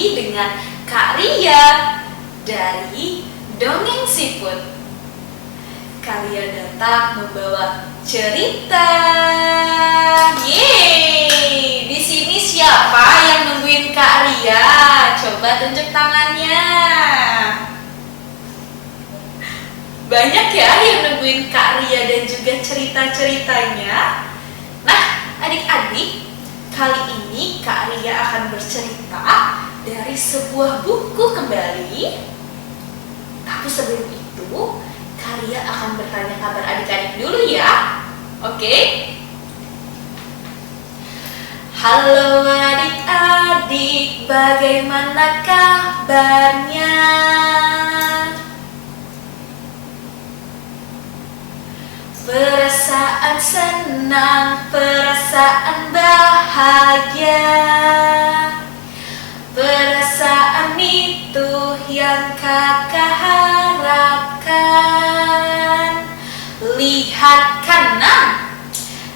lagi dengan Kak Ria dari Dongeng Siput. Kak Ria datang membawa cerita. Yeay! Di sini siapa yang nungguin Kak Ria? Coba tunjuk tangannya. Banyak ya yang nungguin Kak Ria dan juga cerita-ceritanya. Nah, adik-adik, kali ini Kak Ria akan bercerita dari sebuah buku kembali. Tapi sebelum itu, Kak Ria akan bertanya kabar adik-adik dulu ya. Oke? Halo adik-adik, bagaimana kabarnya? Perasaan senang, perasaan bahagia, perasaan itu yang kakak harapkan. Lihat kanan,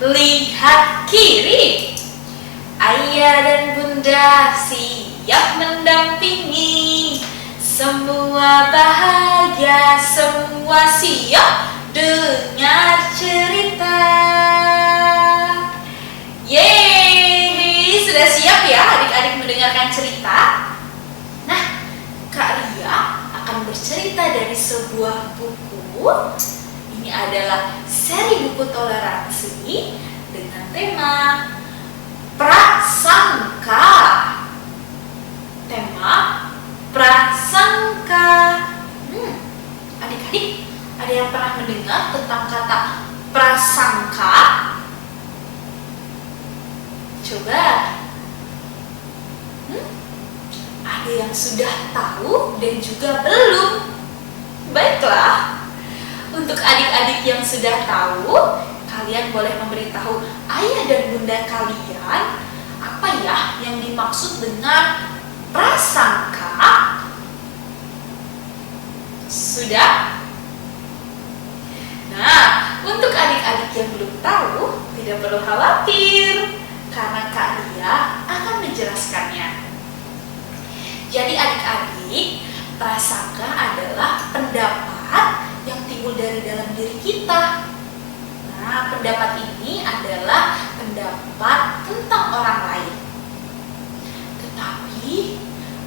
lihat kiri, ayah dan bunda siap mendampingi. Semua bahagia, semua siap dengar cerita. Yeay, sudah siap ya adik-adik mendengarkan cerita? Nah, Kak Ria akan bercerita dari sebuah buku. Ini adalah seri buku toleransi dengan tema prasangka. Tema prasangka. Adik-adik, ada yang pernah mendengar tentang kata prasangka? Coba. Ada yang sudah tahu dan juga belum? Baiklah. Untuk adik-adik yang sudah tahu, kalian boleh memberitahu ayah dan bunda kalian apa ya yang dimaksud dengan prasangka? Sudah? Nah, untuk adik-adik yang belum tahu, tidak perlu khawatir, karena Kak Ria akan menjelaskannya. Jadi adik-adik, prasangka adalah pendapat yang timbul dari dalam diri kita. Nah, pendapat ini adalah pendapat tentang orang lain. Tetapi,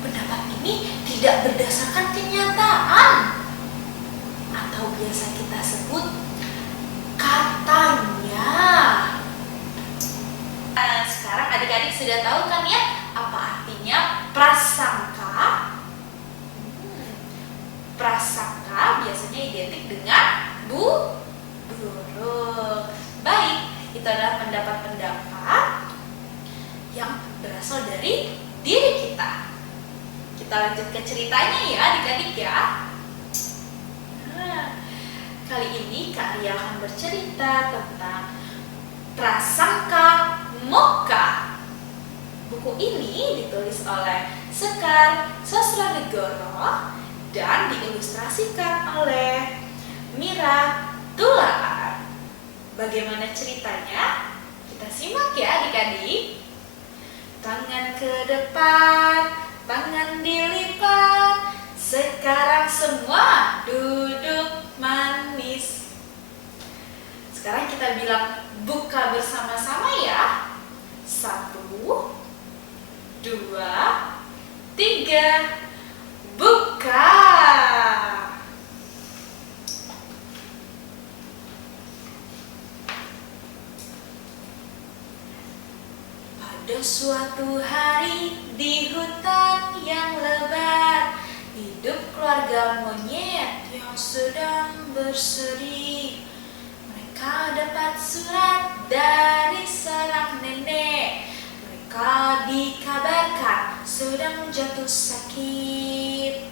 pendapat ini tidak berdasarkan kenyataan, atau biasa kita sebut katanya. Nah, sekarang adik-adik sudah tahu kan ya apa artinya prasangka? Prasangka biasanya identik dengan buruk. Baik, itu adalah pendapat-pendapat yang berasal dari diri kita. Kita lanjut ke ceritanya ya adik-adik ya. Kali ini Kak Ria akan bercerita tentang prasangka moka. Buku ini ditulis oleh Sekar Sosronegoro dan diilustrasikan oleh Mira Tular. Bagaimana ceritanya? Kita simak ya adik-adik. Tangan ke depan, tangan dilipat, sekarang semua duduk manis. Sekarang kita bilang buka bersama-sama ya. 1, 2, 3, buka. Pada suatu hari di hutan yang lebat, hidup keluarga monyet yang sedang bersedih. Mereka dapat surat dari seorang nenek. Mereka dikabarkan sedang jatuh sakit.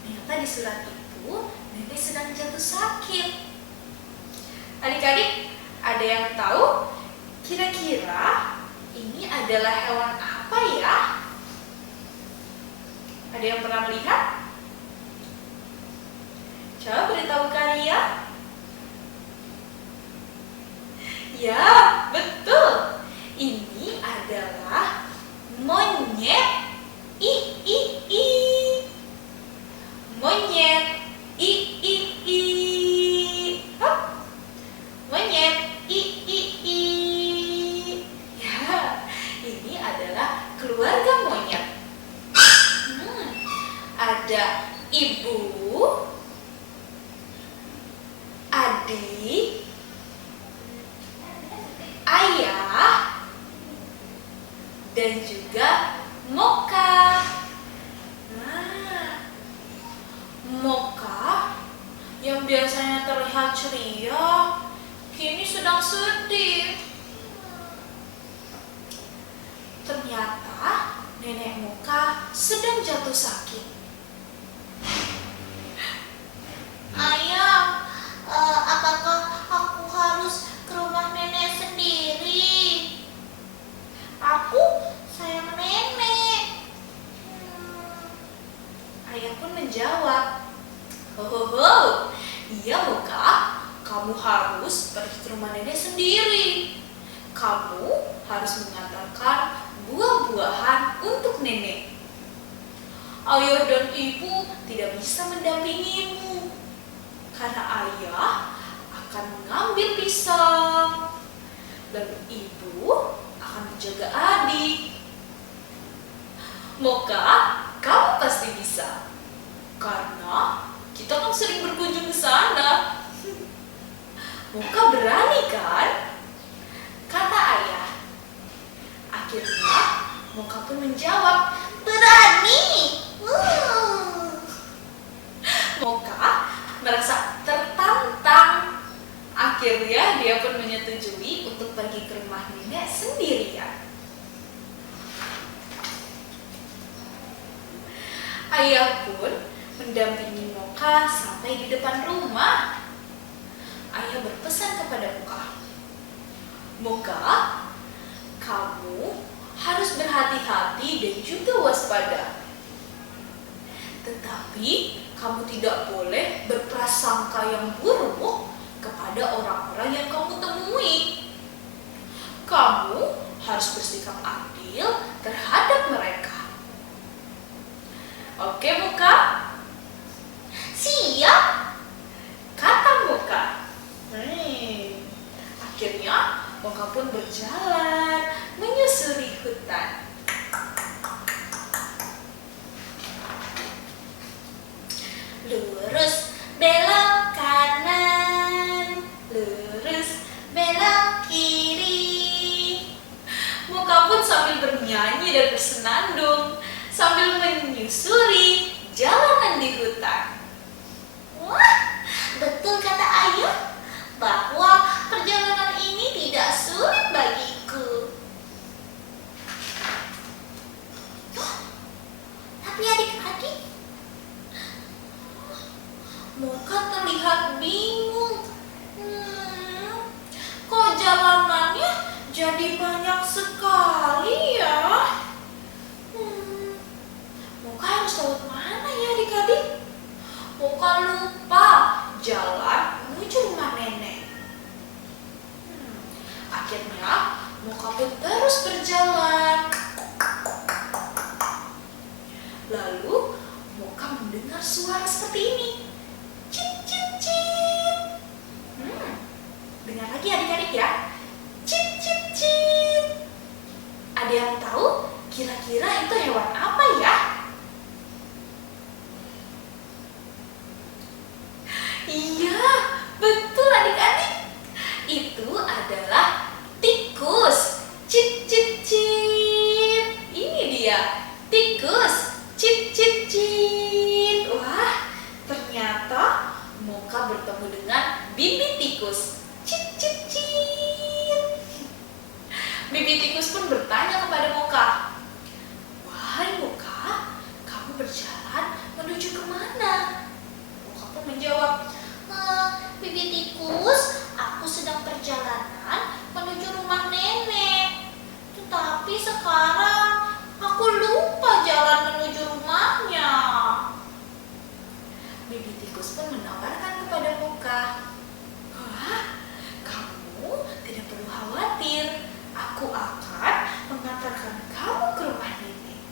Ternyata di surat itu nenek sedang jatuh sakit. Adik-adik, ada yang tahu kira-kira ini adalah hewan apa ya? Ada yang pernah melihat? Coba beritahu Kak Ria. Ya, betul. Ini adalah monyet. monyet. I i i. Hop. Monyet. I i i. Ya, ini adalah keluarga monyet. Ada ibu, adik, ayah, dan juga Moka. Nah, Moka yang biasanya terlihat ceria, kini sedang sedih. Ternyata nenek Moka sedang jatuh sakit. Ayah, apakah aku harus ke rumah nenek sendiri? Aku sayang nenek. Ayah pun menjawab, "Hohoho, iya Moka, kamu harus pergi ke rumah nenek sendiri. Kamu harus mengantarkan buah-buahan untuk nenek. Ayah dan ibu tidak bisa mendampingimu, karena ayah akan mengambil pisang, lalu ibu akan menjaga adik. Moka, kamu pasti bisa, karena kita kan sering berkunjung ke sana." Moka berani kan? Kata ayah. Akhirnya Moka pun menjawab, Berani. Moka merasa tertantang. Akhirnya dia pun menyetujui untuk pergi ke rumah nenek sendirian. Ayah pun mendampingi Moka sampai di depan rumah. Ayah berpesan kepada Moka, "Moka, kamu harus berhati-hati dan juga waspada. Tetapi kamu tidak boleh berprasangka yang buruk kepada orang-orang yang kamu temui. Kamu harus bersikap adil terhadap mereka." Oke, Moka? Siap. Kata Moka. Akhirnya Moka pun berjalan menyusuri hutan. Lurus, belok kanan. Lurus, Belok kiri. Moka pun sambil bernyanyi dan bersenandung sambil menyusuri jalanan di hutan. Wah, betul kata ayah bahwa perjalanan ini tidak sulit bagiku. Oh, tapi adik-adik, Moka terlihat bingung. Kok jalanannya jadi banyak sekali ya? Moka harus lewat mana ya adik-adik? Moka lupa jalan menuju rumah nenek. Akhirnya Moka pun terus berjalan. Lalu Moka mendengar suara seperti ini. Cit cit cit. Dengar lagi adik-adik ya. Cit cit cit. Ada yang tahu kira-kira itu hewan apa ya? Iya, betul adik-adik. Itu adalah tikus. Cit cit cit. Ini dia, tikus. Cit cit cit. Wah, ternyata Moka bertemu dengan bibi tikus. Cit cit cit. Bibi tikus pun bertanya kepada Moka, "Wahai Moka, kamu berjalan menuju kemana?" Moka pun menjawab, Bibi tikus, aku sedang perjalanan menuju rumah nenek. Tetapi sekarang aku lupa jalan menuju rumahnya. Bibi tikus pun menawarkan kepada Moka, "Wah, kamu tidak perlu khawatir. Aku akan mengantarkan kamu ke rumah nenek."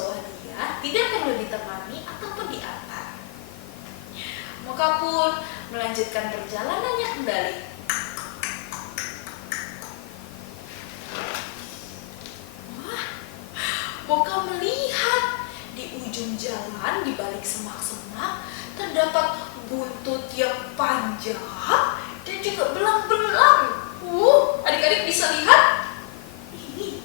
bahwa dia tidak perlu ditemani ataupun diantar. Moka pun melanjutkan perjalanannya kembali. Wah, Moka melihat di ujung jalan di balik semak-semak terdapat buntut yang panjang dan juga belang-belang. Adik-adik bisa lihat? Ini.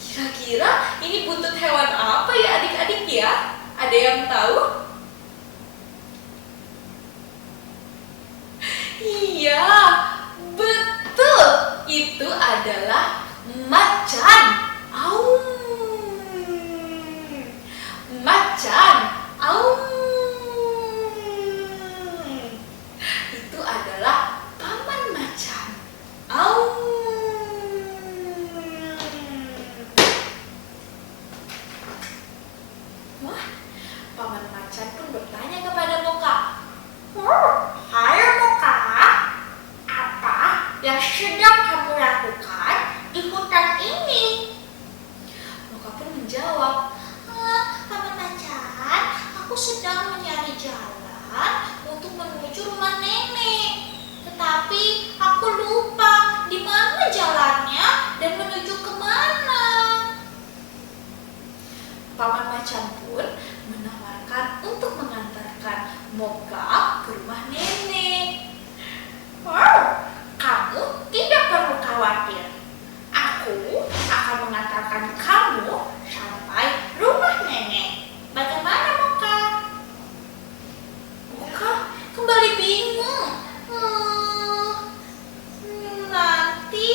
Kira-kira ini buntut hewan apa ya adik-adik ya? Ada yang tahu? Iya, betul. Itu adalah macan. Macan. Itu adalah paman macan. Wah, paman macan pun bertanya kepada Moka. Hai Moka, apa yang sedang kamu lakukan di hutan ini? Moka pun menjawab, Paman macan, aku sedang mencari jalan untuk menuju rumah nenek. Tetapi aku lupa di mana jalannya dan menuju kemana. Paman macan pun menawarkan untuk mengantarkan Moka ke rumah nenek. Kamu tidak perlu khawatir. Aku akan mengantarkan kamu sampai rumah nenek. Bagaimana Moka? Moka kembali bingung. Nanti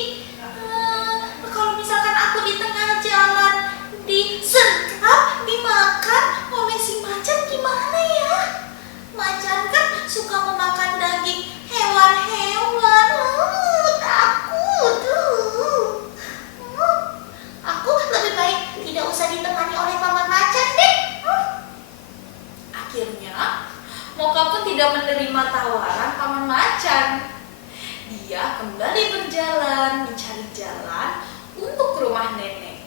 kalau misalkan aku di tengah jalan disergap, dimakan oleh si macan gimana ya? Macan kan suka memakan daging hewan-hewan. Takut. Aku lebih baik tidak usah ditemani oleh paman macan deh. Akhirnya, Moka pun tidak menerima tawaran paman macan. Dia kembali berjalan mencari jalan untuk ke rumah nenek.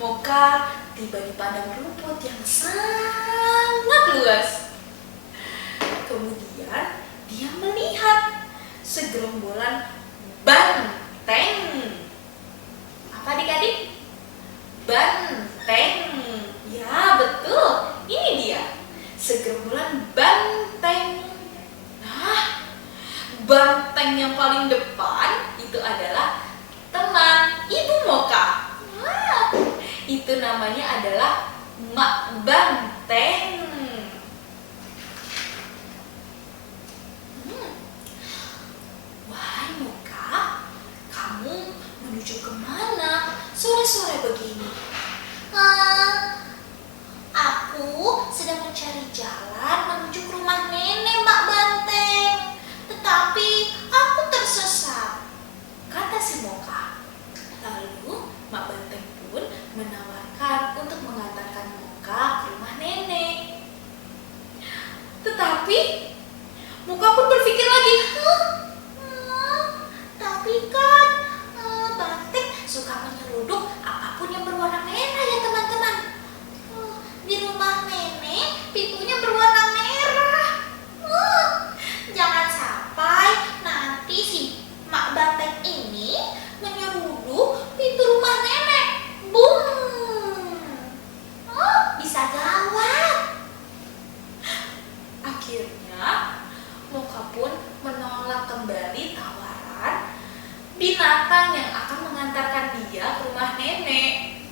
Moka tiba di padang rumput yang sangat luas. Kemudian dia melihat segerombolan banteng. Apa adik-adik? Banteng. Ya betul, ini dia segerombolan banteng. Nah, banteng yang paling depan itu adalah teman ibu Moka. Itu namanya adalah Mak Banteng. Wahai Moka, kamu menuju kemana sore-sore begini? Aku sedang mencari jalan menuju ke rumah nenek Mak Banteng. Tetapi aku tersesat, kata si Moka. Lalu Mak Banteng pun menawarkan untuk mengantarkan Moka ke rumah nenek. Tetapi Moka pun berpikir lagi, tapi kan banteng suka menyeluduk apapun yang berwarna merah ya teman-teman. Di rumah nenek pintunya berwarna merah. Jangan sampai nanti si Mak Banteng ini menyeruduk pintu rumah nenek. Boom! Bisa gawat. Akhirnya Moka pun menolak kembali tawaran binatang yang akan mengantarkan dia ke rumah nenek.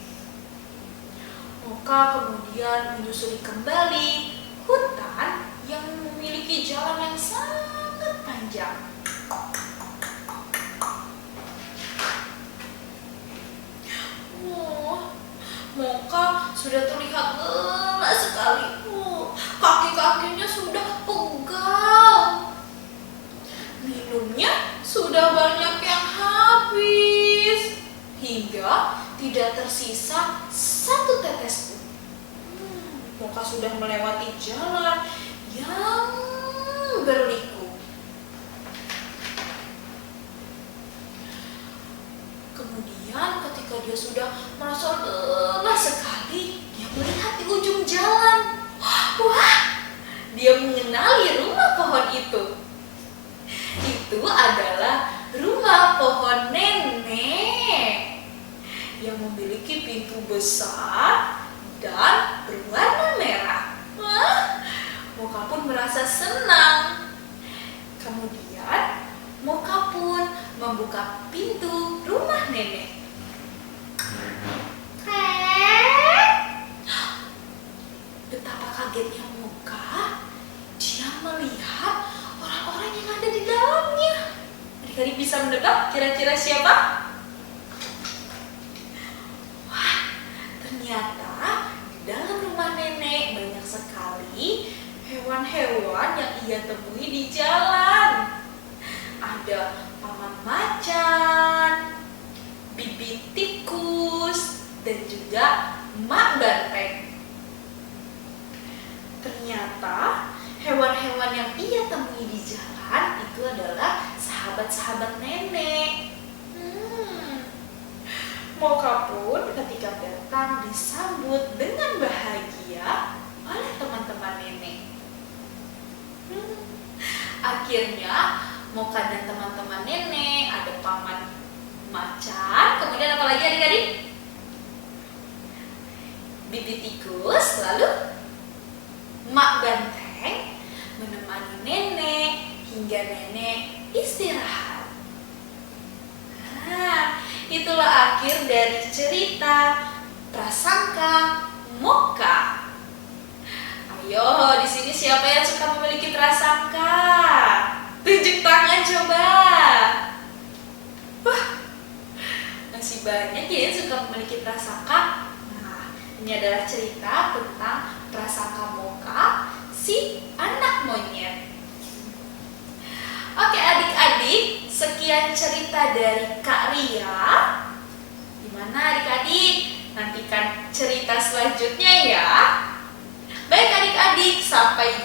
Moka kemudian menyusuri kembali hutan yang memiliki jalan yang sangat panjang. Moka sudah terlihat lelah sekali. Kaki-kakinya sudah pegal. Minumnya sudah banyak yang habis. Hingga tidak tersisa satu tetes pun. Moka sudah melewati jalan yang berliku. ketika dia sudah merasa lelah sekali, dia melihat di ujung jalan. Wah, dia mengenali rumah pohon itu. Itu adalah rumah pohon nenek yang memiliki pintu besar dan berwarna merah. Wah, Moka pun merasa senang. Kemudian Moka pun membuka pintu rumah nenek. Betapa kagetnya Moka, dia melihat orang-orang yang ada di dalamnya. Adik-adik bisa menebak kira-kira siapa? Wah, ternyata di dalam rumah nenek banyak sekali hewan-hewan yang ia temui di jalan. Ada paman macan, bibi tikus, dan juga mak banteng. Ternyata hewan-hewan yang ia temui di jalan itu adalah sahabat-sahabat nenek. Moka pun ketika datang disambut dengan bahagia oleh teman-teman nenek. Akhirnya Moka dan teman-teman nenek, ada paman macan, kemudian apa lagi adik-adik? Bibi tikus, lalu mak banteng menemani nenek hingga nenek istirahat. Nah, itulah akhir dari cerita Prasangka Moka. Ayo, di sini siapa yang suka memiliki prasangka? Tunjuk tangan coba. Wah, masih banyak ya yang suka memiliki prasangka. Nah, ini adalah cerita tentang Prasangka Moka, si anak monyet. Oke adik-adik, sekian cerita dari Kak Ria. Gimana adik-adik? Nantikan cerita selanjutnya ya. Baik adik-adik, sampai